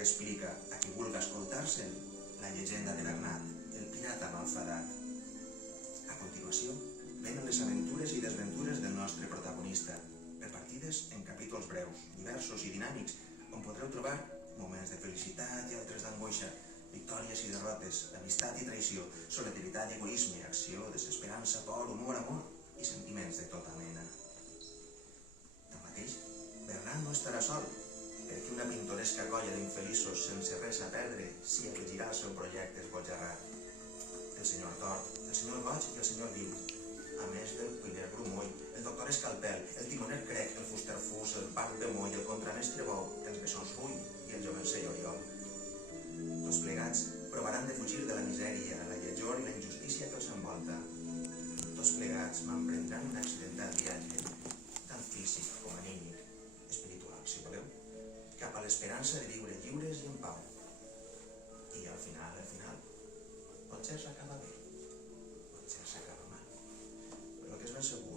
que explica, a qui vulgui escoltar-se'n, la llegenda de Bernat, el pirata malfadat. A continuació, venen les aventures i desventures del nostre protagonista, repartides en capítols breus, diversos i dinàmics, on podreu trobar moments de felicitat i altres d'angoixa, victòries i derrotes, amistat i traïció, solidaritat i egoisme, acció, desesperança, por, humor, amor i sentiments de tota mena. Tanmateix, Bernat no estarà sol, perquè una pintoresca colla d'infeliços sense res a perdre s'hi afegirà al seu projecte esbojarrat. El senyor Tort, el senyor Goig i el senyor Guiu, a més del cuiner Grumoll, el doctor Escalpel, el timoner Crec, el fuster Fus, el part Bemoll, el contramestre Bou, els bessons Rull i el jovencell Oriol. Tots plegats provaran de fugir de la misèria, la lletjor i la injustícia que els envolta. Tots plegats m'emprendran un accidentat viatge, tant físic com anímic, espiritual, si voleu, cap a l'esperança de viure lliures i en pau. I al final, potser s'acaba bé, potser s'acaba mal, però el que és ben segur